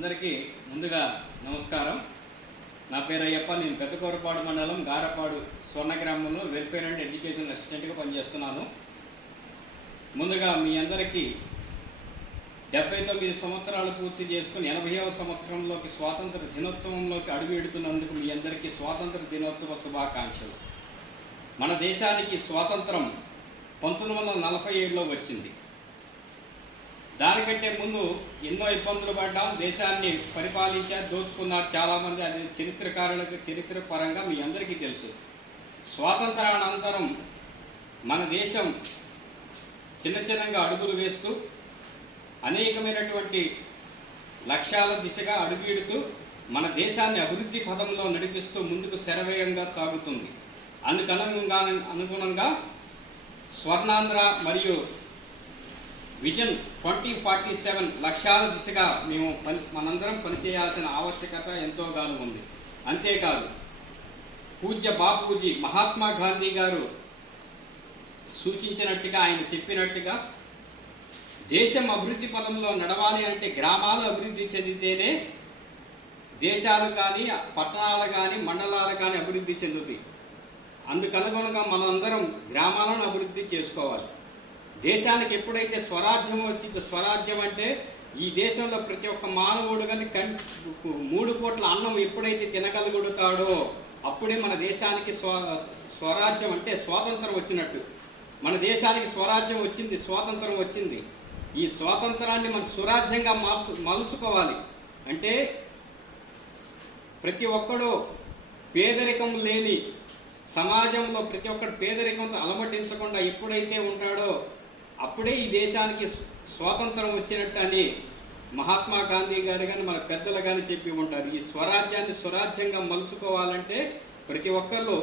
అందరికీ ముందుగా నమస్కారం. నా పేరు అయ్యప్ప. నేను పెద్దకూరపాడు మండలం గారపాడు స్వర్ణ గ్రామంలో వెల్ఫేర్ అండ్ ఎడ్యుకేషన్ అసిస్టెంట్గా పనిచేస్తున్నాను. ముందుగా మీ అందరికీ 79 సంవత్సరాలు పూర్తి చేసుకుని 80వ సంవత్సరంలోకి స్వాతంత్ర దినోత్సవంలోకి అడుగు ఎడుతున్నందుకు మీ అందరికీ స్వాతంత్ర దినోత్సవ శుభాకాంక్షలు. మన దేశానికి స్వాతంత్రం 1947లో వచ్చింది. దానికంటే ముందు ఎన్నో ఇబ్బందులు పడ్డాం. దేశాన్ని పరిపాలించారు, దోచుకున్నారు చాలామంది. అది చరిత్రకారులకు చరిత్ర పరంగా మీ అందరికీ తెలుసు. స్వాతంత్రానంతరం మన దేశం చిన్నగా అడుగులు వేస్తూ అనేకమైనటువంటి లక్ష్యాల దిశగా అడుగుడుతూ మన దేశాన్ని అభివృద్ధి పథంలో నడిపిస్తూ ముందుకు శరవేగంగా సాగుతుంది. అనుగుణంగా స్వర్ణాంధ్ర మరియు విజన్ 2047 లక్ష్యాల దిశగా మనందరం పనిచేయాల్సిన ఆవశ్యకత ఎంతోగానో ఉంది. అంతేకాదు, పూజ్య బాపూజీ మహాత్మా గాంధీ గారు సూచించినట్టుగా, ఆయన చెప్పినట్టుగా దేశం అభివృద్ధి పథంలో నడవాలి అంటే గ్రామాలు అభివృద్ధి చెందితేనే దేశాలు కానీ, పట్టణాలు కానీ, మండలాలు కానీ అభివృద్ధి చెందుతాయి. అందుకనుగుణంగా మనందరం గ్రామాలను అభివృద్ధి చేసుకోవాలి. దేశానికి ఎప్పుడైతే స్వరాజ్యం వచ్చిందో, స్వరాజ్యం అంటే ఈ దేశంలో ప్రతి ఒక్క మానవుడు కానీ 3 పూట్ల అన్నం ఎప్పుడైతే తినగలుగుతాడో అప్పుడే మన దేశానికి స్వరాజ్యం అంటే స్వాతంత్రం వచ్చినట్టు. మన దేశానికి స్వరాజ్యం వచ్చింది, స్వాతంత్రం వచ్చింది. ఈ స్వాతంత్రాన్ని మనం సురాజ్యంగా మలుచుకోవాలి అంటే ప్రతి ఒక్కడూ పేదరికం లేని సమాజంలో ప్రతి ఒక్కడు పేదరికంతో అలమటించకుండా ఎప్పుడైతే ఉంటాడో అప్పుడే ఈ దేశానికి స్వాతంత్రం వచ్చినట్టు అని మహాత్మా గాంధీ గారు కానీ మన పెద్దలు కానీ చెప్పి ఉంటారు. ఈ స్వరాజ్యాన్ని స్వరాజ్యంగా మలుచుకోవాలంటే ప్రతి ఒక్కరు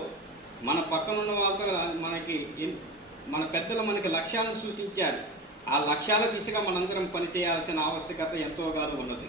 మన పక్కనున్న వాళ్ళతో మన పెద్దలు మనకి లక్ష్యాలను సూచించారు. ఆ లక్ష్యాల దిశగా మనందరం పనిచేయాల్సిన ఆవశ్యకత ఎంతోగానో ఉన్నది.